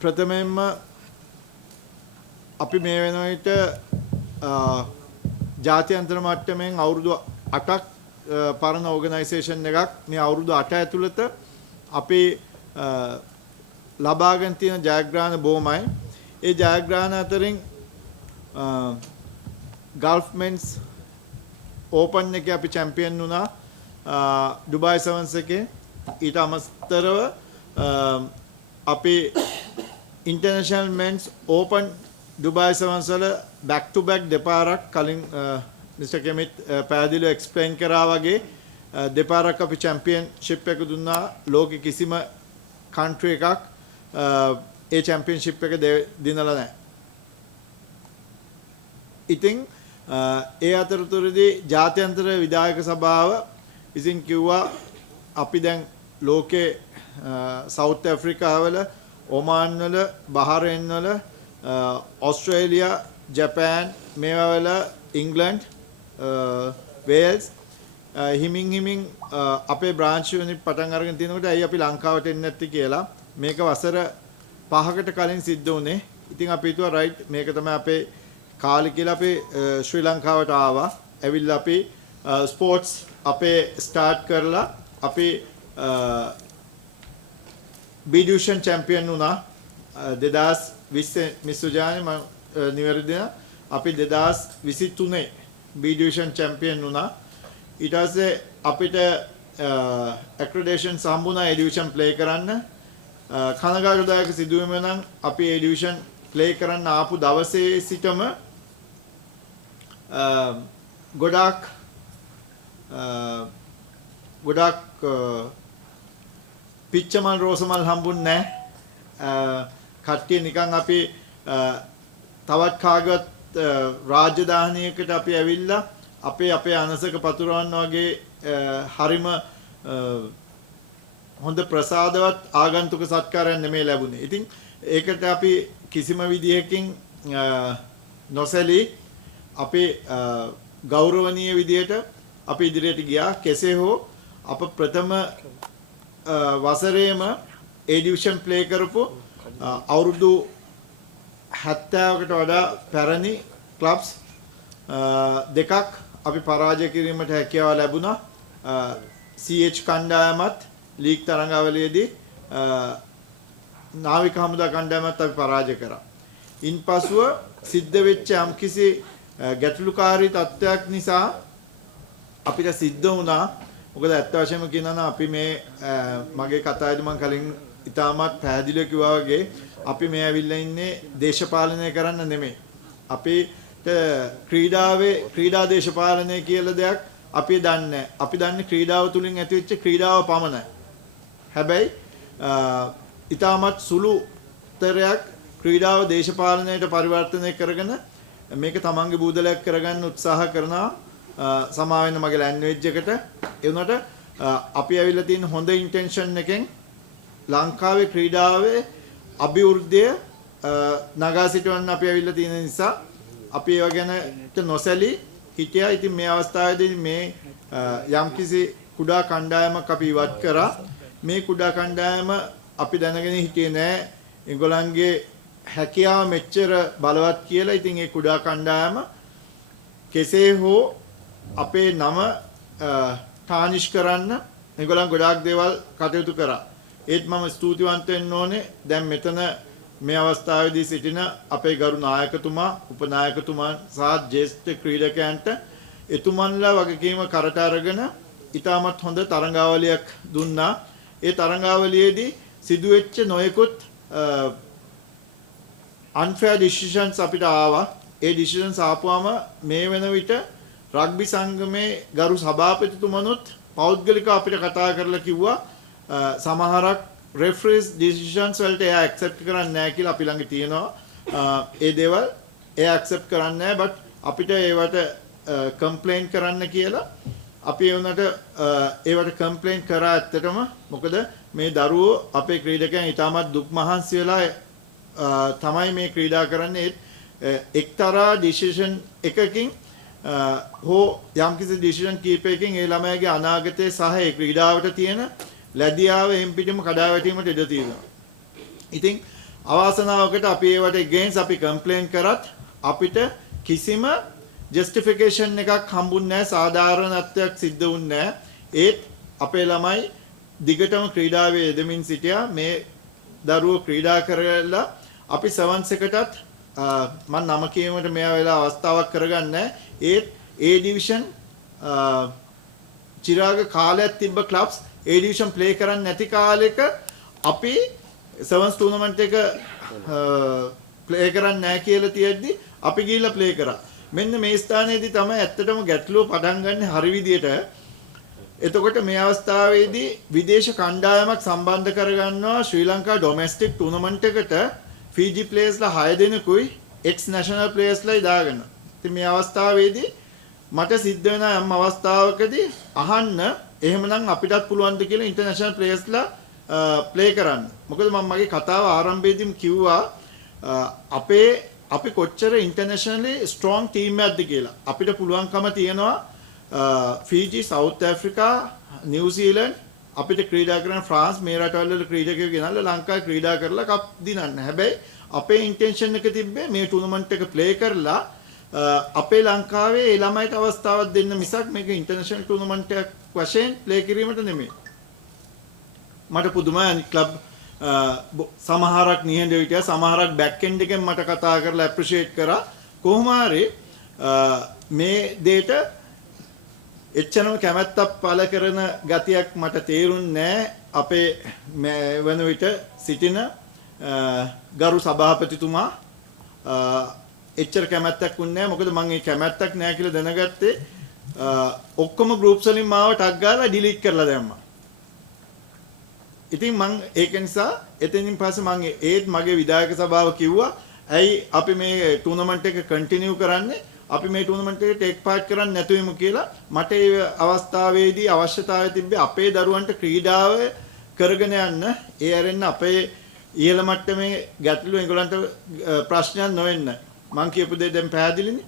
ප්‍රථමයෙන්ම අපි මේ වෙන විට ජාත්‍යන්තර මට්ටමින් අවුරුදු 8ක් පරණ ඕගනයිසේෂන් එකක් මේ අවුරුදු 8 ඇතුළත අපි ලබාගෙන තියෙන ජයග්‍රහණ බොහොමයි. ඒ ජයග්‍රහණ අතරින් ගල්ෆ් මෙන්ස් ඕපන් එකේ අපි චැම්පියන් වුණා ඩුබායි සෙවන්ස් එකේ. ඊට අමතරව අපි ඉන්ටර්නැෂනල් මෙන්ස් ඕපන් ඩුබායි සෙවන්ස් වල බැක් ටු බැක් දෙපාරක් කලින් මිස්ටර් කෙමිත් පැහැදිලිව එක්ස්ප්ලেইন කරා වගේ දෙපාරක් අපි චැම්පියන්ෂිප් එක දුන්නා. ලෝකෙ කිසිම කන්ට්‍රි එකක් ඒ චැම්පියන්ෂිප් එක දිනලා නැහැ. ඉතින් ඒ අතරතුරදී ජාත්‍යන්තර විධායක සභාව විසින් කිව්වා අපි දැන් ලෝකේ සවුත් ඇෆ්‍රිකාවල, ඔමාන් වල, බහරේන් වල, ඕස්ට්‍රේලියා, ජපාන් මේවා වල, ඉංග්ලන්ඩ්, වේල්ස් හිමින් අපේ බ්‍රාන්ච් යුනිට් පටන් අරගෙන තිනකොට ඇයි අපි ලංකාවට එන්නේ නැත්තේ කියලා මේක වසර 5කට කලින් සිද්ධ වුණේ. ඉතින් අපි හිතුවා රයිට් මේක තමයි අපේ කාලේ කියලා අපි ශ්‍රී ලංකාවට ආවා. ඇවිල්ලා අපි ස්පෝර්ට්ස් අපේ ස්ටාර්ට් කරලා අපි බී ඩිවිෂන් චැම්පියන් වුණා 2020 මිස් සුජානේ මම නිවැරදි අපි 2023 බී ඩිවිෂන් චැම්පියන් වුණා. ඊට පස්සේ අපිට ඇක්‍රඩේෂන්ස් හම්බුණා ඒ ඩිවිෂන් ප්ලේ කරන්න. කනගාටුදායක සිදුවීම නම් අපි ඒ ඩිවිෂන් ප්ලේ කරන්න ආපු දවසේ සිටම ගොඩක් පිච්චමල් රෝසමල් හම්බුන්නේ නැහැ. කට්ටිය නිකන් අපි තවත් කාගවත් රාජධානියකට අපි ඇවිල්ලා අපේ අනසක පතුරවන්න වගේ හරිම හොඳ ප්‍රසාදවත් ආගන්තුක සත්කාරයක් නෙමෙයි ලැබුණේ. ඉතින් ඒකට අපි කිසිම විදියකින් නොසැලී අපේ ගෞරවනීය විදියට අපි ඉදිරියට ගියා. කෙසේ හෝ අප ප්‍රථම වසරේම ඒ ඩිවිෂන් ප්ලේ කරපු අවුරුදු 70කට වඩා පැරණි ක්ලබ්ස් දෙකක් අපි පරාජය කිරීමට හැකියාව ලැබුණා. CH කණ්ඩායමත් ලීග් තරඟාවලියේදී නාවික හමුදා කණ්ඩායමත් අපි පරාජය කරා. ඉන්පසුව සිද්ධ වෙච්ච යම්කිසි ගැටලුකාරී තත්ත්වයක් නිසා අපිට සිද්ධ වුණා. මොකද ඇත්ත වශයෙන්ම කියනවා නම් අපි මේ මගේ කතාවේදී මම කලින් ඉතාමත් පැහැදිලිව කිව්වා වගේ අපි මේ ඇවිල්ලා ඉන්නේ දේශපාලනය කරන්න නෙමෙයි. අපිට ක්‍රීඩා දේශපාලනය කියලා දෙයක් අපි දන්නේ. අපි දන්නේ ක්‍රීඩාව තුලින් ඇතිවෙච්ච ක්‍රීඩාව පමණයි. හැබැයි ඉතාමත් සුළු තරයක් ක්‍රීඩාව දේශපාලනයට පරිවර්තනය කරගෙන මේක තමන්ගේ බූදලයක් කරගන්න උත්සාහ කරනවා. සමා වෙන්න මගේ ලැන්ග්වේජ් එකට. ඒ වුණාට අපි ඇවිල්ලා තියෙන හොඳ ඉන්ටෙන්ෂන් එකෙන් ලංකාවේ ක්‍රීඩාවේ අභිවෘද්ධිය නගා සිටවන්න අපි ඇවිල්ලා තියෙන නිසා අපි ඒව ගැන නොසැලී හිටියා. ඉතින් මේ අවස්ථාවේදී මේ යම්කිසි කුඩා කණ්ඩායමක් අපි ඉවත් කරා. මේ කුඩා කණ්ඩායම අපි දැනගෙන හිටියේ නෑ ඒගොල්ලන්ගේ හැකියාව මෙච්චර බලවත් කියලා. ඉතින් ඒ කුඩා කණ්ඩායම කෙසේ හෝ අපේ නම ටානිෂ් කරන්න ඒගොල්ලන් ගොඩාක් දේවල් කටයුතු කරා. ඒත් මම ස්තුතිවන්ත වෙන්න ඕනේ දැන් මෙතන මේ අවස්ථාවේදී සිටින අපේ ගරු නායකතුමා, උපනායකතුමා සහ ජ්‍යෙෂ්ඨ ක්‍රීඩකයන්ට එතුමන්ලා වගකීම කරට අරගෙන ඉතාමත් හොඳ තරඟාවලියක් දුන්නා. ඒ තරඟාවලියේදී සිදුවෙච්ච නොයෙකුත් unfair decisions අපිට ආවා. ඒ decisions ආපුවම මේ වෙන විට රග්බි සංගමේ ගරු සභාපතිතුමනුත් පෞද්ගලිකව අපිට කතා කරලා කිව්වා සමහරක් referees decisions වලට එයා accept කරන්නේ නැහැ කියලා අපි ළඟ තියෙනවා. ඒ දේවල් එයා accept කරන්නේ නැහැ but අපිට ඒවට complain කරන්න කියලා අපි ඒවට complain කරා ඇත්තටම. මොකද මේ දරුවෝ අපේ ක්‍රීඩකයන් ඉතාමත් දුක් මහන්සි වෙලා තමයි මේ ක්‍රීඩා කරන්නේ. එක්තරා decision එකකින් හෝ යම්කිසි decision කීපයකින් ඒ ළමයාගේ අනාගතය සහ ඒ ක්‍රීඩාවට තියෙන ලැබියාව එම් පිටම කඩා වැටීමට ඉඩ තියෙනවා. ඉතින් අවාසනාවකට අපි ඒවට against අපි කම්ප්ලේන් කරත් අපිට කිසිම ජස්ටිෆිකේෂන් එකක් හම්බුන්නේ නැහැ, සාධාරණත්වයක් සිද්ධ වුන්නේ නැහැ. ඒත් අපේ ළමයි දිගටම ක්‍රීඩාවේ යෙදමින් සිටියා. මේ දරුවෝ ක්‍රීඩා කරලා අපි සෙවන්ස් එකටත් මම නම කියවීමට මෙයා වෙලා අවස්ථාවක් කරගන්නේ. ඒත් A division චිරාග කාලයක් තිබ්බ ක්ලබ්ස් A division ප්ලේ කරන්නේ නැති කාලෙක අපි සෙවන්ස් ටූර්නමන්ට් එක ප්ලේ කරන්නේ නැහැ කියලා තියෙද්දි අපි ගිහිල්ලා ප්ලේ කරා. මෙන්න මේ ස්ථානයේදී තමයි ඇත්තටම ගැටලුව පටන් ගන්න හරි විදියට. එතකොට මේ අවස්ථාවේදී විදේශ කණ්ඩායමක් සම්බන්ධ කරගන්නවා ශ්‍රී ලංකා ඩොමෙස්ටික් ටූර්නමන්ට් එකට ෆීජි ප්ලේයර්ස්ලා 6 දෙනෙකුයි එක්ස් නැෂනල් ප්ලේයර්ස්ලායි දාගෙන. ඉතින් මේ අවස්ථාවේදී මට සිද්ධ වෙන යම් අවස්ථාවකදී අහන්න එහෙමනම් අපිටත් පුළුවන්ද කියලා ඉන්ටර්නැෂනල් ප්ලේයර්ස්ලා ප්ලේ කරන්න. මොකද මම මගේ කතාව ආරම්භයේදීම කිව්වා අපි කොච්චර ඉන්ටර්නැෂනලි ස්ට්‍රෝං ටීම් එකක්ද කියලා. අපිට පුළුවන්කම තියෙනවා ෆීජි, සවුත් ඇෆ්‍රිකා, නිව්සීලන්ඩ් අපිට ක්‍රීඩා කරන ෆ්‍රාන්ස් මේ රටවල ක්‍රීඩකයෝ ගෙනල්ලා ලංකාවේ ක්‍රීඩා කරලා කප් දිනන්න. හැබැයි අපේ ඉන්ටෙන්ෂන් එක තිබ්බේ මේ ටූර්නමන්ට් එක ප්ලේ කරලා අපේ ලංකාවේ ඒ ළමයිට අවස්ථාවක් දෙන්න මිසක් මේක ඉන්ටර්නැෂනල් ටූර්නමන්ට් එකක් වශයෙන් ප්ලේ කිරීමට නෙමෙයි. මට පුදුමයි අනිත් ක්ලබ් සමහරක් නිහඬ හිටියා, සමහරක් බෑක් එන්ඩ් එකෙන් මට කතා කරලා ඇප්‍රීෂিয়েට් කරා. කොහොම හරි මේ දෙයට එච්චරම කැමැත්තක් පළ කරන ගතියක් මට තේරුන්නේ නැහැ. අපේ වන විට සිටින ගරු සභාපතිතුමා එච්චර කැමැත්තක් වුණේ නැහැ. මොකද මම ඒ කැමැත්තක් නැහැ කියලා දැනගත්තේ ඔක්කොම ගෲප්ස් වලින් මාව ටග් ගාලා ඩිලීට් කරලා දැම්මා. ඉතින් මම ඒක නිසා එතනින් පස්සේ මම ඒත් මගේ විධායක සභාව කිව්වා ඇයි අපි මේ ටූර්නමන්ට් එක කන්ටිනියු කරන්නේ, අපි මේ ටූර්නමන්ට් එකට ටේක් පාර්ට් කරන්නේ නැතුවෙමු කියලා. මට ඒ අවස්ථාවේදී අවශ්‍යතාවය තිබ්බේ අපේ දරුවන්ට ක්‍රීඩාව කරගෙන යන්න. ඒ ඇරෙන්න අපේ ඉහළ මට්ටමේ ගැටලු ඒගොල්ලන්ට ප්‍රශ්නයක් නොවෙන්න. මම කියපු දේ දැන් පැහැදිලිනේ.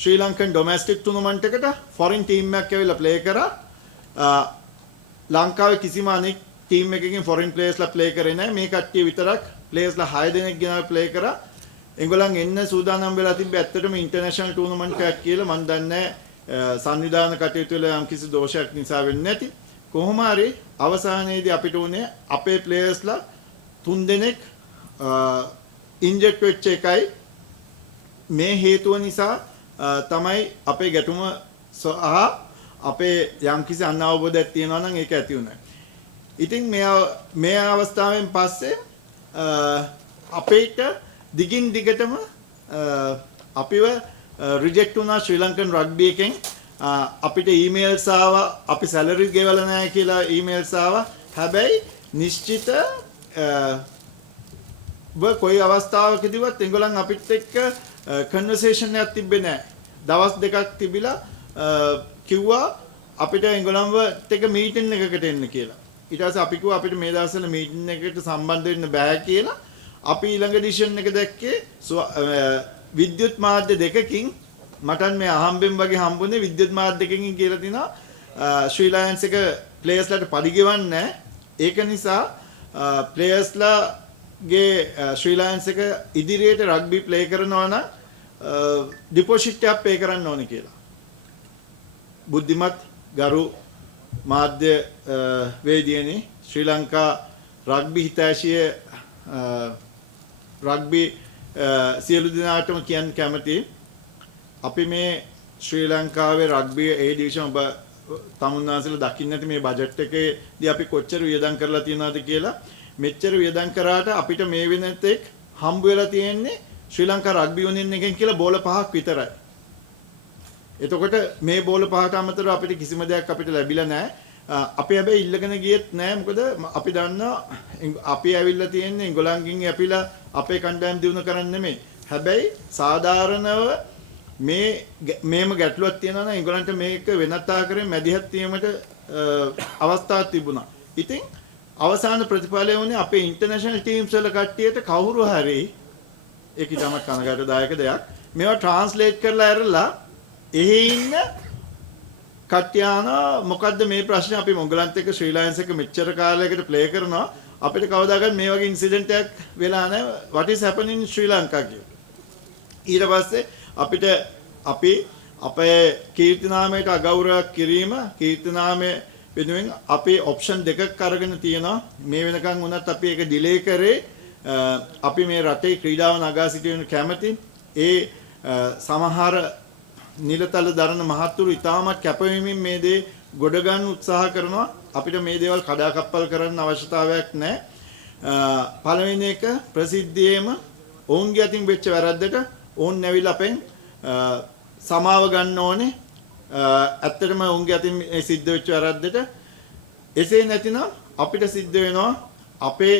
ශ්‍රී ලංකන් ඩොමෙස්ටික් ටූර්නමන්ට් එකට ෆොරින් ටීම් එකක් ඇවිල්ලා ප්ලේ කරා. ලංකාවේ කිසිම අනෙක් ටීම් එකකින් ෆොරින් ප්ලේයර්ස්ලා ප්ලේ කරේ නැහැ. මේ කට්ටිය විතරක් ප්ලේයර්ස්ලා 6 දෙනෙක් ගෙනල්ලා ප්ලේ කරා. එංගලන් එන්න සූදානම් වෙලා තිබ්බේ ඇත්තටම ඉන්ටර්නැෂනල් ටූර්නමන්ට් එකක් කියලා. මම දන්නේ සංවිධාන කටයුතු වල යම් කිසි දෝෂයක් නිසා වෙන්නේ නැති. කොහොම හරි අවසානයේදී අපිට උනේ අපේ ප්ලේයර්ස්ලා 3 දෙනෙක් ඉන්ජෙක්ට් වෙච්ච එකයි. මේ හේතුව නිසා තමයි අපේ ගැටුම සහ අපේ යම් කිසි අනවබෝධයක් තියෙනවා නම් ඒක ඇති වුණා. ඉතින් මේ අවස්ථාවෙන් පස්සේ අපේට දිගින් දිගටම අපිව රිජෙක්ට් වුණා ශ්‍රී ලංකන් රග්බි එකෙන්. අපිට ඊමේල්ස් ආවා අපි සැලරි ගෙවලා නැහැ කියලා ඊමේල්ස් ආවා. හැබැයි නිශ්චිත කොයි අවස්ථාවකදීවත් එංගලන් අපිත් එක්ක කන්වර්සේෂන් එකක් තිබ්බේ නැහැ. දවස් දෙකක් තිබිලා කිව්වා අපිට එංගලන්ව එක මීටින් එකකට එන්න කියලා. ඊට පස්සේ අපි කිව්වා අපිට මේ දවස්වල මීටින් එකකට සම්බන්ධ වෙන්න බෑ කියලා. අපි ඊළඟ ඩිසිෂන් එක දැක්කේ විද්‍යුත් මාධ්‍ය දෙකකින්. මට මේ අහම්බෙන් වගේ හම්බුනේ විද්‍යුත් මාධ්‍ය දෙකකින් කියලා තිනවා ශ්‍රී ලයන්ස් එක ප්ලේයර්ස්ලාට පඩි ගෙවන්නේ. ඒක නිසා ප්ලේයර්ස්ලාගේ ශ්‍රී ලයන්ස් එක ඉදිරියට රග්බි ප්ලේ කරනවා නම් ඩිපොසිට් එකක් පේ කරන්න ඕනේ කියලා. බුද්ධිමත් ගරු මාධ්‍ය වේදිකේනේ ශ්‍රී ලංකා රග්බි හිතෑශිය රග්බි සියලු දෙනාටම කියන්න කැමතියි. අපි මේ ශ්‍රී ලංකාවේ රග්බි A ඩිවිෂන් ඔබ තමුන්නාසලා දකින්න නැති මේ බජට් එකේදී අපි කොච්චර වියදම් කරලා තියෙනවද කියලා. මෙච්චර වියදම් කරාට අපිට මේ වෙනතෙක් හම්බ වෙලා තියෙන්නේ ශ්‍රී ලංකා රග්බි යුනියන් එකෙන් කියලා බෝල 5ක් විතරයි. එතකොට මේ බෝල 5ට අමතරව අපිට කිසිම දෙයක් අපිට ලැබිලා නැහැ. අපි හැබැයි ඉල්ලගෙන ගියෙත් නැහැ. මොකද අපි දන්නවා අපි ඇවිල්ලා තියෙන්නේ එංගලන්ගෙන් අපිලා අපේ කණ්ඩායම් දිනු කරන්න නෙමෙයි. හැබැයි සාධාරණව මේම ගැටලුවක් තියෙනවා නම් එංගලන්ට මේක වෙනත් ආකාරයෙන් මැදිහත් වීමට අවස්ථාවක් තිබුණා. ඉතින් අවසාන ප්‍රතිඵලය වුණේ අපේ ඉන්ටර්නැෂනල් ටීම්ස් වල කට්ටියට කවුරු හරි ඒක තමයි කනගාටුදායක දෙයක්. මේවා ට්‍රාන්ස්ලේට් කරලා ඇරලා එහි ඉන්න කට්ටියාන මොකද්ද මේ ප්‍රශ්නේ අපි මොගලන්ත එක්ක ශ්‍රී ලයන්ස් එක මෙච්චර කාලයකට ප්ලේ කරනවා අපිට කවදාකවත් මේ වගේ ඉන්සිඩන්ට් එකක් වෙලා නැහැ what is happening in Sri Lanka කියලා. ඊට පස්සේ අපිට අපේ කීර්තිනාමයට අගෞරවයක් කිරීම කීර්තිනාමය වෙනුවෙන් අපි ඔප්ෂන් දෙකක් අරගෙන තියෙනවා. මේ වෙනකන් වුණත් අපි ඒක ඩිලේ කරේ. අපි මේ රටේ ක්‍රීඩාව නගා සිටින කැමැති ඒ සමහර නිලතල දරන මහත්තුරු ඉතාමත් කැපවීමෙන් මේ දේ ගොඩ ගන්න උත්සාහ කරනවා. අපිට මේ දේවල් කඩාකප්පල් කරන්න අවශ්‍යතාවයක් නැහැ. පළවෙනි එක ප්‍රසිද්ධියේම ඔවුන්ගේ අතින් වෙච්ච වැරද්දට ඔවුන් නැවිලා අපෙන් සමාව ගන්න ඕනේ. ඇත්තටම ඔවුන්ගේ අතින් සිද්ධ වෙච්ච වැරද්දට එසේ නැතිනම් අපිට සිද්ධ වෙනවා අපේ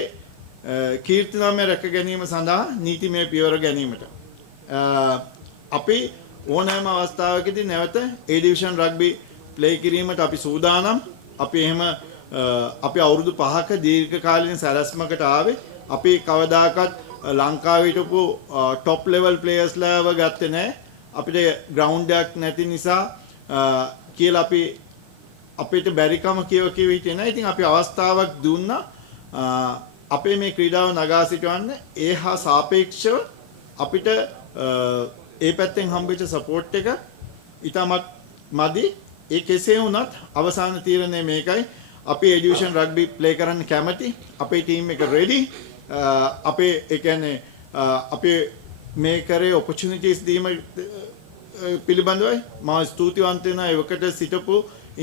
කීර්තිනාමය රැක ගැනීම සඳහා නීතිමය පියවර ගැනීමට. අපි ඕනෑම අවස්ථාවකදී නැවත A division rugby play කිරීමට අපි සූදානම්. අපි එහෙම අපි අවුරුදු 5ක දීර්ඝකාලීන සැලැස්මකට ආවේ. අපි කවදාකවත් ලංකාවේ හිටපු top level players ලාව ගත්තේ නැහැ. අපිට ground එකක් නැති නිසා කියලා අපිට බැරිකම කියව හිටියේ නැහැ. ඉතින් අපි අවස්ථාවක් දුන්නා. අපේ මේ ක්‍රීඩාව නගා සිටවන්න ඒ හා සාපේක්ෂව අපිට ඒ පැත්තෙන් හම්බෙච්ච සපෝට් එක ඉතාමත් මදි. ඒ කෙසේ වුණත් අවසාන තීරණය මේකයි. අපි A division rugby play කරන්න කැමති. අපේ ටීම් එක ready. අපේ ඒ කියන්නේ අපේ මේ කරේ opportunities දීම පිළිබඳවයි මම ස්තුතිවන්ත වෙනවා ඒවකට සිටපු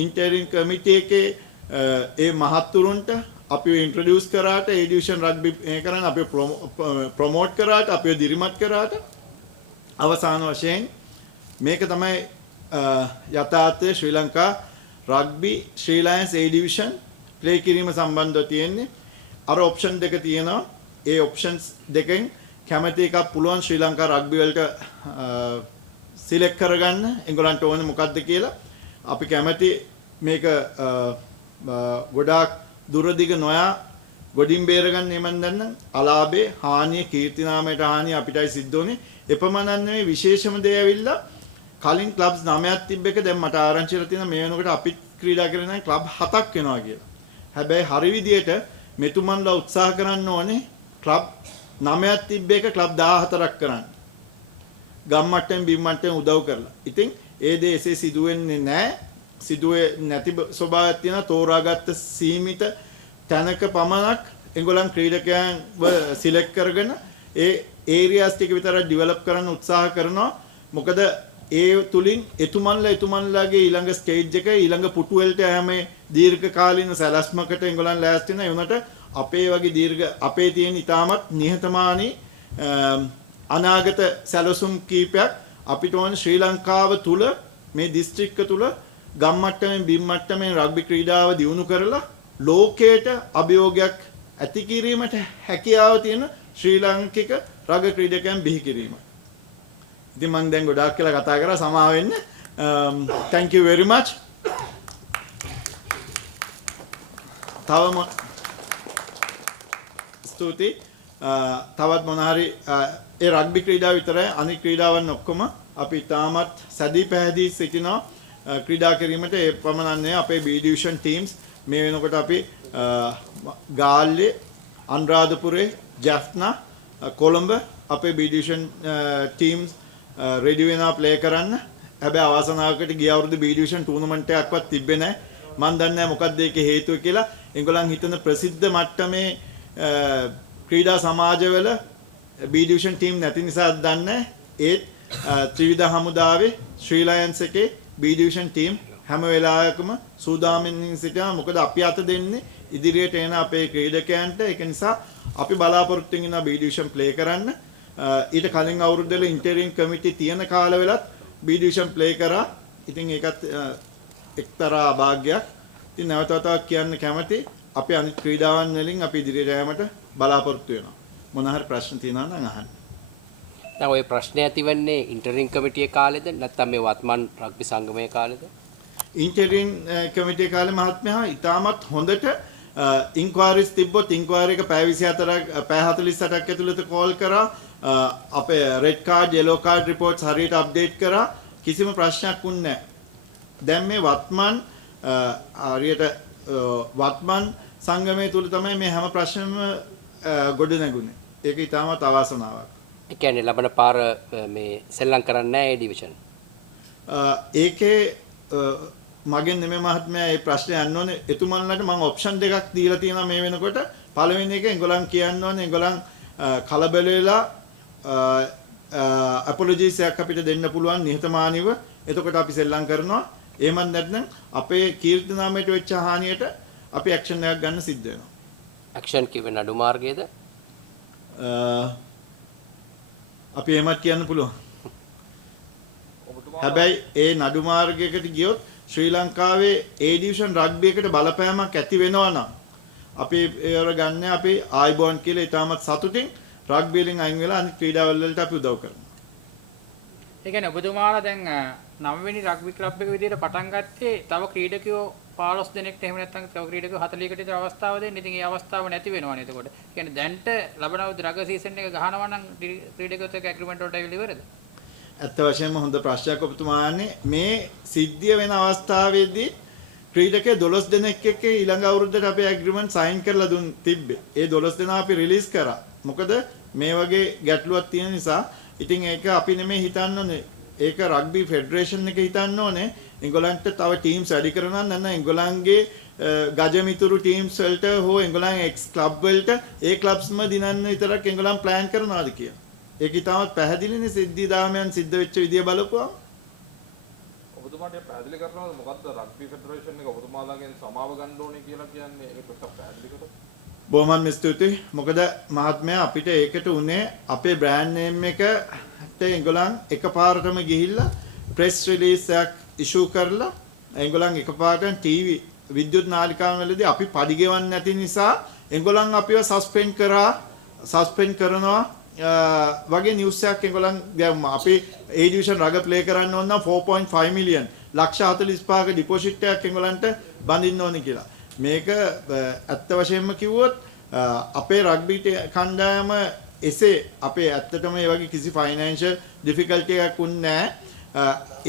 interim committee එකේ ඒ මහත්තුරුන්ට අපි ඉන්ට්‍රොඩියුස් කරාට A division rugby කරන්න අපි ප්‍රොමෝට් කරාට අපි දිරිමත් කරාට අවසාන වශයෙන් මේක තමයි යථාර්ථයේ Sri Lanka rugby Sri Lions A division play කිරීම සම්බන්ධව තියෙන්නේ. අර ඔප්ෂන් දෙක තියෙනවා. ඒ ඔප්ෂන්ස් දෙකෙන් කැමති එකක් පුළුවන් ශ්‍රී ලංකා රග්බි වලට සිලෙක්ට් කරගන්න. ඒගොල්ලන්ට ඕනේ මොකද්ද කියලා. අපි කැමති මේක ගොඩාක් දුරදිග නොයා ගොඩින් බේරගන්න එමන් දන්න අලාභේ හානිය කීර්තිනාමයට හානිය අපිටයි සිද්ධ වුනේ. එපමණක් නෙවෙයි විශේෂම දේ ඇවිල්ලා කලින් ක්ලබ්ස් 9ක් තිබ්බ එක දැන් මට ආරංචිලා තියෙනවා මේ වෙනකොට අපි ක්‍රීඩා කරන ක්ලබ් 7ක් වෙනවා කියලා. හැබැයි හරි විදියට මෙතුමන්ලා උත්සාහ කරන්න ඕනේ ක්ලබ් 9ක් තිබ්බ එක ක්ලබ් 14ක් කරන්න. ගම් මට්ටම් බිම් මට්ටම් උදව් කරලා. ඉතින් ඒ දේ එසේ සිදු වෙන්නේ නැහැ. සිදුවේ නැති ස්වභාවයක් තියෙනවා. තෝරාගත්ත සීමිත තැනක පමණක් ඒගොල්ලන් ක්‍රීඩකයන්ව සිලෙක්ට් කරගෙන ඒ ඒරියාස් ටික විතරක් ඩෙවලොප් කරන්න උත්සාහ කරනවා. මොකද ඒ තුලින් එතුමන්ලාගේ ඊළඟ ස්ටේජ් එක ඊළඟ පුටු වලට යෑමේ දීර්ඝ කාලීන සැලැස්මකට ඒගොල්ලන් ලෑස්ති වෙනවා. ඒ උනට අපේ වගේ අපේ තියෙන ඉතාමත් නිහතමානී අනාගත සැලසුම් කීපයක් අපිට ඕන ශ්‍රී ලංකාව තුල මේ දිස්ත්‍රික්ක තුල ගම් මට්ටමින් බිම් මට්ටමින් රග්බි ක්‍රීඩාව දියුණු කරලා ලෝකයට අභියෝගයක් ඇති කිරීමට හැකියාව තියෙන ශ්‍රී ලාංකික රග ක්‍රීඩකයන් බිහි කිරීම. ඉතින් මම දැන් ගොඩාක් කියලා කතා කරා සමාව වෙන්න. thank you very much. තවම ස්තුතියි. තවත් මොන හරි ඒ රග්බි ක්‍රීඩාව විතරයි අනිත් ක්‍රීඩාවන් ඔක්කොම අපි තාමත් සැදී පැහැදී සිටිනවා ක්‍රීඩා කිරීමට. ඒ පමණක් නෙවෙයි අපේ B division teams මේ වෙනකොට අපි ගාල්ලේ අනුරාධපුරේ ජැෆ්නා කොළඹ අපේ B division teams රෙඩි වෙනවා ප්ලේ කරන්න. හැබැයි අවසනාවකට ගිය අවුරුදු B division ටූර්නමන්ට් එකක්වත් තිබ්බේ නැහැ. මම දන්නේ නැහැ මොකක්ද ඒකේ හේතුව කියලා. ඒගොල්ලන් හිතන ප්‍රසිද්ධ මට්ටමේ ක්‍රීඩා සමාජවල B division team නැති නිසා දන්නේ ඒත් ත්‍රිවිධ හමුදාවේ ශ්‍රී ලයන්ස් එකේ B division team හැම වෙලාවකම සූදානම්ින් සිටිනවා. මොකද අපි අත දෙන්නේ ඉදිරියට එන අපේ ක්‍රීඩකයන්ට. ඒක නිසා අපි බලාපොරොත්තු වෙනවා B division play කරන්න. ඊට කලින් අවුරුද්දවල ඉන්ටරිම් කමිටි තියෙන කාලවලත් B division play කරා. ඉතින් ඒකත් එක්තරා අභාග්‍යයක්. ඉතින් නැවත වතාවක් කියන්න කැමති අපි අනිත් ක්‍රීඩාවන් වලින් අපි ඉදිරියට යෑමට බලාපොරොත්තු වෙනවා. මොන හරි ප්‍රශ්න තියෙනවා නම් අහන්න. දැන් ওই ප්‍රශ්නේ ඇතිවන්නේ ඉන්ටරිම් කමිටියේ කාලෙද නැත්නම් මේ වත්මන් රග්බි සංගමයේ කාලෙද? ඉන්ටරිම් කමිටියේ කාලේ මහත්මයා ඉතාමත් හොඳට ඉන්ක්වයරිස් තිබ්බොත් ඉන්ක්වයරි එක පැය 24ක් පැය 48ක් ඇතුළත කෝල් කරා. අපේ රෙඩ් කාඩ් යෙලෝ කාඩ් රිපෝට්ස් හරියට අප්ඩේට් කරා. කිසිම ප්‍රශ්නයක් වුණේ නැහැ. දැන් මේ වත්මන් හරියට වත්මන් සංගමය තුල තමයි මේ හැම ප්‍රශ්නෙම ගොඩ නැගුණේ. ඒක ඊටමත් අවාසනාවක්. ඒ කියන්නේ ලබන පාර මේ සෙල්ලම් කරන්නේ නැහැ ඒ ඩිවිෂන්. ඒකේ මගෙන් නෙමෙයි මහත්මයා මේ ප්‍රශ්නේ අහන්න ඕනේ. එතුමන්ලට මම ඔප්ෂන් දෙකක් දීලා තියෙනවා මේ වෙනකොට. පළවෙනි එක ඒගොල්ලන් කියන්න ඕනේ ඒගොල්ලන් කලබල වෙලා අපොලොජිස් එකක් අපිට දෙන්න පුළුවන් නිහතමානීව. එතකොට අපි සෙල්ලම් කරනවා. එහෙමත් නැත්නම් අපේ කීර්ති නාමයට වෙච්ච හානියට අපි ඇක්ෂන් එකක් ගන්න සිද්ධ වෙනවා. ඇක්ෂන් කිව්වේ නඩු මාර්ගයේද? අපි එහෙමත් කියන්න පුළුවන්. හැබැයි ඒ නඩු මාර්ගයකට ගියොත් ශ්‍රී ලංකාවේ A ඩිවිෂන් රග්බි එකට බලපෑමක් ඇති වෙනවා නම් අපි ඒවර ගන්න අපි ආයිබෝන් කියලා ඊටමත් සතුටින් රග්බි වලින් අයින් වෙලා අනිත් ක්‍රීඩාවල වලට අපි උදව් කරනවා. ඒ කියන්නේ ඔබතුමාලා දැන් 9 වෙනි රග්බි ක්ලබ් එක විදිහට පටන් ගත්තේ තව ක්‍රීඩකයෝ 15 දෙනෙක්ට එහෙම නැත්නම් තව ක්‍රීඩකයෝ 40කට විතර අවස්ථාව දෙන්න. ඉතින් ඒ අවස්ථාව නැති වෙනවනේ එතකොට. ඒ කියන්නේ දැන්ට ලබන අවුරුදු රග සීසන් එක ගහනවා නම් ක්‍රීඩකයෝත් එක්ක ඇග්‍රීමන්ට් වලට ඇවිල්ලා ඉවරද? ඇත්ත වශයෙන්ම හොඳ ප්‍රශ්නයක් ඔබතුමාන්නේ. මේ සිද්ධිය වෙන අවස්ථාවේදී ක්‍රීඩකයෝ 12 දෙනෙක් එක්ක ඊළඟ අවුරුද්දට අපේ ඇග්‍රීමන්ට් සයින් කරලා දුන් තිබ්බේ. ඒ 12 දෙනා අපි රිලීස් කරා. මොකද මේ වගේ ගැටලුවක් තියෙන නිසා. ඉතින් ඒක අපි නෙමෙයි හිතන්න ඕනේ. ඒක රග්බි ෆෙඩරේෂන් එක හිතන්න ඕනේ. එංගලන්ට තව ටීම්ස් වැඩි කරනවා නැත්නම් එංගලන්ගේ ගජමිතුරු ටීම්ස් වලට හෝ එංගලන් එක්ස් ක්ලබ් වලට ඒ ක්ලබ්ස්ම දිනන්න විතරක් එංගලන් ප්ලෑන් කරනවාද කියලා. ඒක ඉතාමත් පැහැදිලිනේ සිද්ධි දාමයන් සිද්ධ වෙච්ච විදිය බලපුවා. ඔබතුමාට පැහැදිලි කරනවද මොකද්ද රග්බි ෆෙඩරේෂන් එක ඔබතුමාලාගෙන් සමාව ගන්න ඕනේ කියලා කියන්නේ ඒක පොඩ්ඩක් පැහැදිලි කරන්න. බොහොම ස්තුතියි. මොකද මහත්මයා අපිට ඒකට උනේ අපේ බ්‍රෑන්ඩ් නේම් එකට එංගලන් එකපාරටම ගිහිල්ලා ප්‍රෙස් රිලීස් එකක් ඉෂුව කරලා එංගලන් එකපාරටම ටීවී විද්‍යුත් නාලිකාවන් වලදී අපි පඩි ගෙවන්නේ නැති නිසා එංගලන් අපිව සස්පෙන්ඩ් කරනවා වගේ නිවුස් එකක් එංගලන් දැම්මා. අපි A ඩිවිෂන් රග ප්ලේ කරන්න ඕන නම් 4.5 මිලියන් ලක්ෂ 45ක ඩිපොසිට් එකක් එංගලන්ට බඳින්න ඕනේ කියලා. මේක ඇත්ත වශයෙන්ම කිව්වොත් අපේ රග්බි කණ්ඩායම එසේ අපේ ඇත්තටම මේ වගේ කිසි ෆයිනෑන්ෂල් ඩිෆිකල්ටි එකක් උන්නේ නැහැ.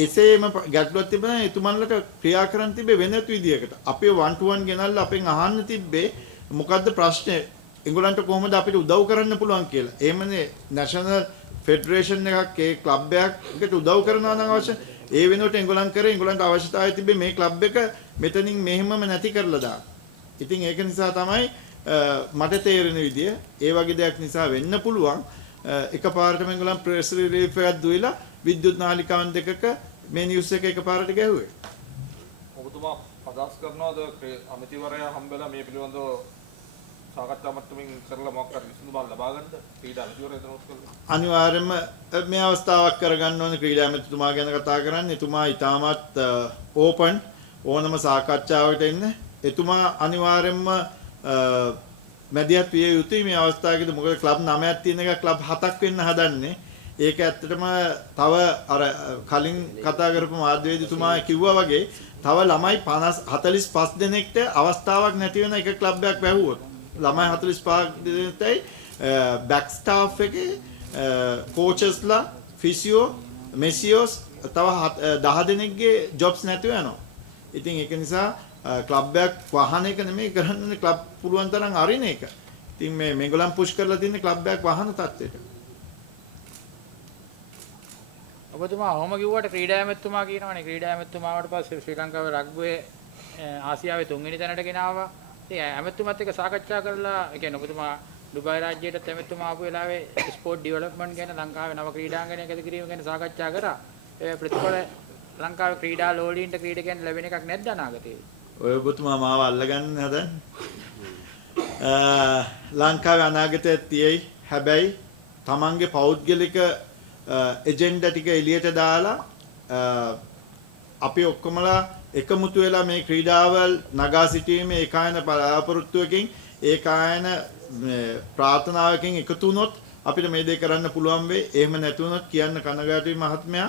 එසේම ගැටලුවක් තිබුණා එතුමන්ලට ක්‍රියා කරන්න තිබ්බේ වෙනත් විදියකට. අපි 1-to-1 ගෙනල්ලා අපෙන් අහන්න තිබ්බේ මොකද්ද ප්‍රශ්නේ? එංගලන්ට කොහොමද අපිට උදව් කරන්න පුළුවන් කියලා. එහෙමනේ නැෂනල් ෆෙඩරේෂන් එකක් ඒ ක්ලබ් එකකට උදව් කරනවා නම් අවශ්‍ය. ඒ වෙනුවට එංගලන්ත කරේ එංගලන්ට අවශ්‍යතාවය තිබ්බේ මේ ක්ලබ් එක මෙතනින් මෙහෙමම නැති කරලා දාන්න. ඉතින් ඒක නිසා තමයි මට තේරෙන විදිය ඒ වගේ දෙයක් නිසා වෙන්න පුළුවන්. එකපාරටම එංගලන්ත ප්‍රෙස් රිලීෆ් එකක් දුවිලා විද්‍යුත් නාලිකාවන් දෙකක මේ නිවුස් එක එකපාරට ගැහුවේ. ඔබතුමා අදහස් කරනවද අමිතිවරයා හම්බෙලා මේ පිළිබඳව සාකච්ඡා මට්ටමින් කරලා මොකක් හරි විසඳුමක් ලබා ගන්නද? ක්‍රීඩා අමිතිවරයා දනොත් කරලා. අනිවාර්යයෙන්ම මේ අවස්ථාවක් කරගන්න ඕනේ ක්‍රීඩා අමිතිතුමා ගැන කතා කරන්න. එතුමා ඊටමත් ඕපන් ඕනම සාකච්ඡාවකට එන්න. එතුමා අනිවාර්යයෙන්ම මැදිහත් විය යුතුයි මේ අවස්ථාවේදී. මොකද ක්ලබ් 9ක් තියෙන එක ක්ලබ් 7ක් වෙන්න හදන්නේ. ඒක ඇත්තටම තව අර කලින් කතා කරපු මාධ්‍යවේදීතුමා කිව්වා වගේ තව ළමයි 45 දෙනෙක්ට අවස්ථාවක් නැති වෙන එක ක්ලබ් එකක් වැහුවොත් ළමයි 45 දෙනෙක්ටයි බෑක් ස්ටාෆ් එකේ කෝචස්ලා ෆිසියෝ මෙසියෝස් තව 10 දෙනෙක්ගේ ජොබ්ස් නැතුව යනවා. ඉතින් ඒක නිසා ක්ලබ් එකක් වහන එක නෙමෙයි කරන්නේ ක්ලබ් පුළුවන් තරම් අරින එක. ඉතින් මේ මේගොල්ලන් පුෂ් කරලා තියෙන්නේ ක්ලබ් එකක් වහන තත්ත්වයට. ඔබතුමා ඔහොම කිව්වට ක්‍රීඩා ඇමතුමා කියනවනේ ක්‍රීඩා ඇමතුමාවට පස්සේ ශ්‍රී ලංකාවේ රග්බියේ ආසියාවේ 3 වෙනි තැනට ගෙනාවා. ඉතින් ඇමතුමත් එක්ක සාකච්ඡා කරලා ඒ කියන්නේ ඔබතුමා ඩුබායි රාජ්‍යයට ඇමතුමා ආපු වෙලාවේ ස්පෝර්ට් ඩෙවලොප්මන්ට් ගැන ලංකාවේ නව ක්‍රීඩාංගණයක් ඇති කිරීම ගැන සාකච්ඡා කරා. ඒ ප්‍රතිඵල ලංකාවේ ක්‍රීඩා ලෝලීන්ට ක්‍රීඩකයන් ලැබෙන එකක් නැද්ද අනාගතේ? ඔය ඔබතුමා මාව අල්ලගන්න හදන්නේ. ලංකාවේ අනාගතය තියෙයි. හැබැයි තමන්ගේ පෞද්ගලික එජෙන්ඩා ටික එළියට දාලා අපි ඔක්කොමලා එකමුතු වෙලා මේ ක්‍රීඩාවල් නගා සිටීමේ ඒකායන බලාපොරොත්තුවකින් ඒකායන ප්‍රාර්ථනාවකින් එකතු වුණොත් අපිට මේ දේ කරන්න පුළුවන් වෙයි. එහෙම නැති වුණොත් කියන්න කනගාටුයි මහත්මයා.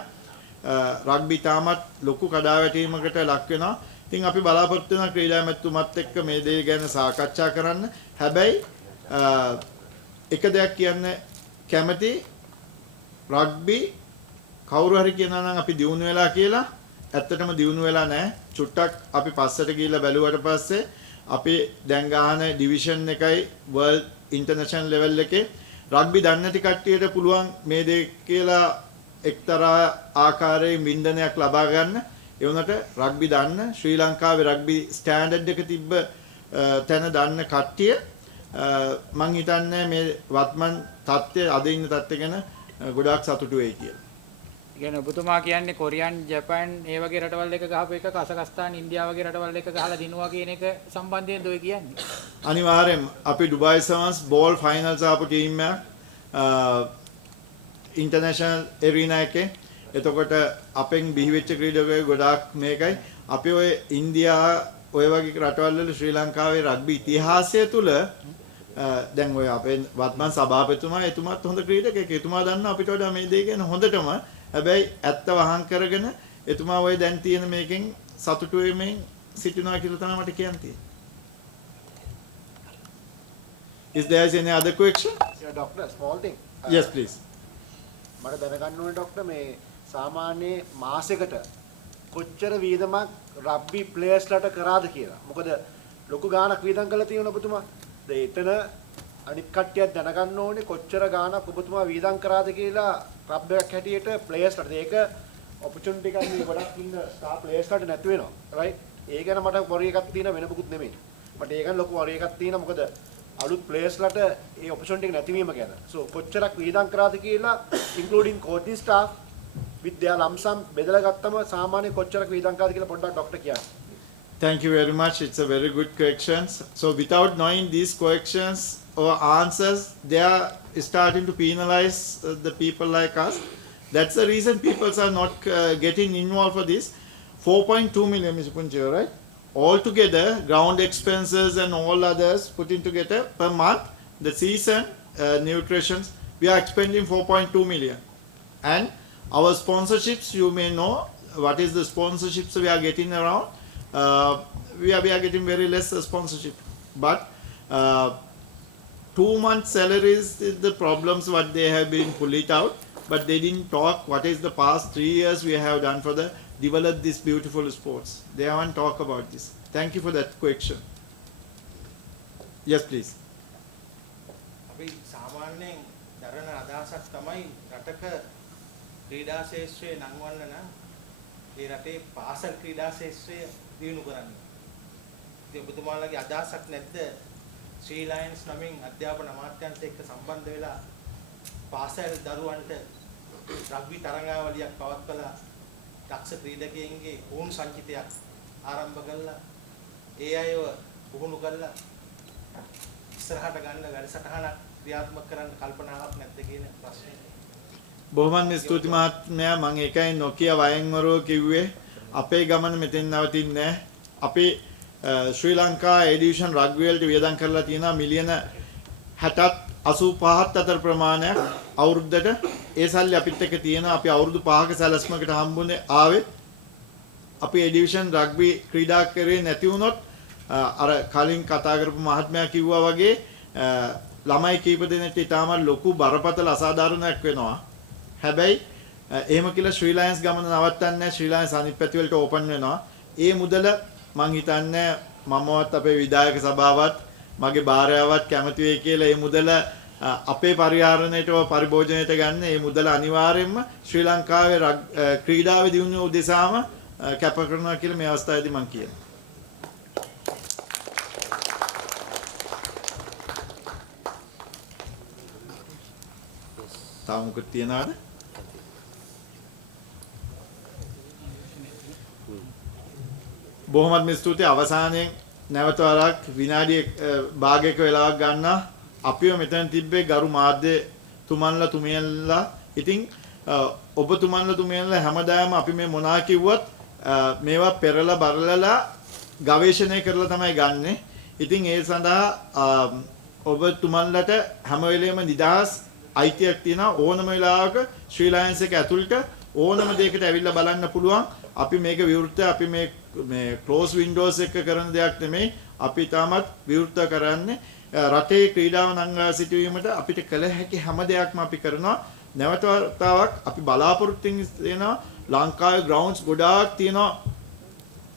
රග්බි තාමත් ලොකු කඩාවැටීමකට ලක් වෙනවා. ඉතින් අපි බලාපොරොත්තු වෙන ක්‍රීඩා මැතිතුමත් එක්ක මේ දේ ගැන සාකච්ඡා කරන්න. හැබැයි එක දෙයක් කියන්න කැමති රග්බි කවුරු හරි කියනවා නම් අපි දියුණු වෙලා කියලා ඇත්තටම දියුණු වෙලා නැහැ. චුට්ටක් අපි පස්සට ගිහිල්ලා බැලුවට පස්සේ අපි දැන් ගහන ඩිවිෂන් එකයි වර්ල්ඩ් ඉන්ටර්නැෂනල් ලෙවල් එකේ රග්බි දන්නේ නැති කට්ටියට පුළුවන් මේ දෙක කියලා එක්තරා ආකාරයේ වින්දනයක් ලබා ගන්න. ඒ වුණාට රග්බි දන්න ශ්‍රී ලංකාවේ රග්බි ස්ටෑන්ඩඩ් එක තිබ්බ තැන දන්න කට්ටිය මං හිතන්නේ මේ වත්මන් තත්ත්වය අද ඉන්න තත්ත්වය ගැන ගොඩාක් සතුටු වෙයි කියලා. කියන්නේ ඔබතුමා කියන්නේ කොරියන් ජපාන් ඒ වගේ රටවල් එක ගහපු එක කසකස්තාන් ඉන්දියාව වගේ රටවල් එක ගහලා දිනුවා කියන එක සම්බන්ධයෙන් ඔය කියන්නේ. අනිවාර්යෙන් අපි ඩුබයි සවන්ස් බෝල් ෆයිනල්ස් ආපු ටීම් එක ඉන්ටර්නැෂනල් එරීනා එකේ. එතකොට අපෙන් බිහිවෙච්ච ක්‍රීඩකයෝ ගොඩාක් මේකයි. අපි ඔය ඉන්දියා ඔය වගේ රටවල් වල ශ්‍රී ලංකාවේ රග්බි ඉතිහාසය තුල දැන් ඔය අපේ වත්මන් සභාපතිතුමා එතුමාත් හොඳ ක්‍රීඩකයෙක්. එතුමා දන්න අපිට වඩා මේ දේ ගැන හොඳටම. හැබැයි ඇත්ත වහං කරගෙන එතුමා ඔය දැන් තියෙන මේකෙන් සතුටු වෙමින් සිටිනවා කියලා තමයි මට කියන්න තියෙන්නේ. Is there any other question? Yeah, doctor, small thing. Yes, please. මට දැනගන්න ඕනේ ડોක්ටර් මේ සාමාන්‍ය මාසෙකට කොච්චර වීදමක් රග්බි ප්ලේයර්ස්ලාට කරාද කියලා. මොකද ලොකු ගාණක් වීදම් කරලා තියෙනවා ඔබතුමා. දැන් එතන අනිත් කට්ටියක් දැනගන්න ඕනේ කොච්චර ගාණක් ඔබතුමා වීදම් කරාද කියලා ක්ලබ් එකක් හැටියට ප්ලේයර්ස්ලාට. ඒක ඔපචුනිටි එකක් නේ ගොඩක් ඉන්න ස්ටාර් ප්ලේයර්ස්ලාට නැති වෙනවා. රයිට්? ඒ ගැන මට වරි එකක් තියෙන වෙන මොකුත් නෙමෙයි. මට ඒ ගැන ලොකු වරි එකක් තියෙනවා. මොකද අලුත් ප්ලේයර්ස්ලාට ඒ ඔපචුනිටි එක නැතිවීම ගැන. So කොච්චරක් වීදම් කරාද කියලා including coaching staff with their lump sum බෙදලා ගත්තම සාමාන්‍ය කොච්චරක් වීදම් කරාද කියලා පොඩ්ඩක් ડોක්ටර් කියන්න. Thank you very much. It's a very good question. So without knowing these questions or answers, they are starting to penalize the people like us. That's the reason people are not getting involved for this. 4.2 million, Mr. Punche, right? Altogether, ground expenses and all others putting together per month, the season, nutrition, we are expending 4.2 million. And our sponsorships, you may know what is the sponsorships we are getting around. We are getting very less sponsorship. But 2 months salaries is the problems what they have been pulled it out. But they didn't talk what is the past 3 years we have done for the develop this beautiful sports. They haven't talked about this. Thank you for that question. Yes, please. අපි සාමාන්‍යයෙන් දරන අදහසක් තමයි රටක ක්‍රීඩා ශාස්ත්‍රයේ නංවන්න නම් ඒ රටේ පාසල් ක්‍රීඩා ශාස්ත්‍රය දියුණු කරන්න. ඉතින් ඔබතුමාලගේ අදහසක් නැද්ද ශ්‍රී ලයන්ස් නමින් අධ්‍යාපන අමාත්‍යාංශ එක්ක සම්බන්ධ වෙලා පාසල් දරුවන්ට රග්බි තරඟාවලියක් පවත්වලා දක්ෂ ක්‍රීඩකයන්ගේ වුණු සංචිතයක් ආරම්භ කළා ඒ අයව පුහුණු කළා ඉස්සරහට ගන්න වැඩසටහනක් ක්‍රියාත්මක කරන්න කල්පනාවක් නැද්ද කියන ප්‍රශ්නේ. බොහොමත්ම ස්තුති මහත්මයා. මම ඒකයි නොකිය වයන්වරෝ කිව්වේ අපේ ගමන මෙතෙන් නවතින්නේ නැහැ. අපි ශ්‍රී ලංකා A ඩිවිෂන් රග්බි වලට වියදම් කරලා තියෙනවා මිලියන 60ත් 85ත් අතර ප්‍රමාණයක් අවුරුද්දට. ඒ සල්ලි අපිත් එක්ක තියෙනවා. අපි අවුරුදු 5ක සැලැස්මකට හම්බුනේ ආවේ. අපි A ඩිවිෂන් රග්බි ක්‍රීඩා කරේ නැති වුණොත් අර කලින් කතා කරපු මහත්මයා කිව්වා වගේ ළමයි කීප දෙනෙක්ට ඉතාමත් ලොකු බරපතල අසාධාරණයක් වෙනවා. හැබැයි එහෙම කියලා ශ්‍රී ලයන්ස් ගමන නවත්තන්නේ නැහැ. ශ්‍රී ලයන්ස් අනිත් පැති වලට ඕපන් වෙනවා. ඒ මුදල මං හිතන්නේ මමවත් අපේ විධායක සභාවත් මගේ භාර්යාවත් කැමති වෙයි කියලා. ඒ මුදල අපේ පරිහරණයට පරිභෝජනයට ගන්න. ඒ මුදල අනිවාර්යයෙන්ම ශ්‍රී ලංකාවේ ක්‍රීඩාවේ දියුණුව උදෙසාම කැප කරනවා කියලා මේ අවස්ථාවේදී මං කියනවා. තව මොකක්ද තියනවද? බොහොමත්ම ස්තුතියි. අවසානයේ නැවත වරක් විනාඩි භාගයක වෙලාවක් ගන්න අපිව මෙතන තිබ්බේ ගරු මාධ්‍ය තුමන්ලා තුමියන්ලා. ඉතින් ඔබතුමන්ලා තුමියන්ලා හැමදාම අපි මේ මොනා කිව්වත් මේවා පෙරලා බරලලා ගවේෂණය කරලා තමයි ගන්නෙ. ඉතින් ඒ සඳහා ඔබතුමන්ලට හැම වෙලෙම නිදහස් අයිතියක් තියෙනවා. ඕනම වෙලාවක ශ්‍රී ලයන්ස් එක ඇතුළට ඕනම දෙයකට ඇවිල්ලා බලන්න පුළුවන්. අපි මේක විවෘත අපි මේ ක්ලෝස් වින්ඩෝස් එක කරන දෙයක් නෙමෙයි. අපි තාමත් විවෘත කරන්නේ රටේ ක්‍රීඩාව නංවා සිටුවීමට අපිට කළ හැකි හැම දෙයක්ම අපි කරනවා. නැවත වතාවක් අපි බලාපොරොත්තු වෙනවා ලංකාවේ ග්‍රවුන්ඩ්ස් ගොඩාක් තියෙනවා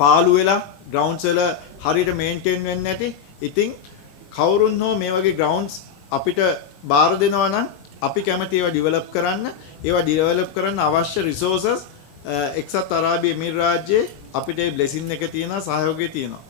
පාළු වෙලා ග්‍රවුන්ඩ්ස් වල හරියට මේන්ටේන් වෙන්නේ නැති. ඉතින් කවුරුන් හෝ මේ වගේ ග්‍රවුන්ඩ්ස් අපිට බාර දෙනවා නම් අපි කැමති ඒවා ඩිවෙලොප් කරන්න. ඒවා ඩිවෙලොප් කරන්න අවශ්‍ය රිසෝසස් එක්සත් අරාබි එමිරාජ්‍යයේ අපිට බ්ලෙසින් එක තියෙනවා, සහයෝගය තියෙනවා.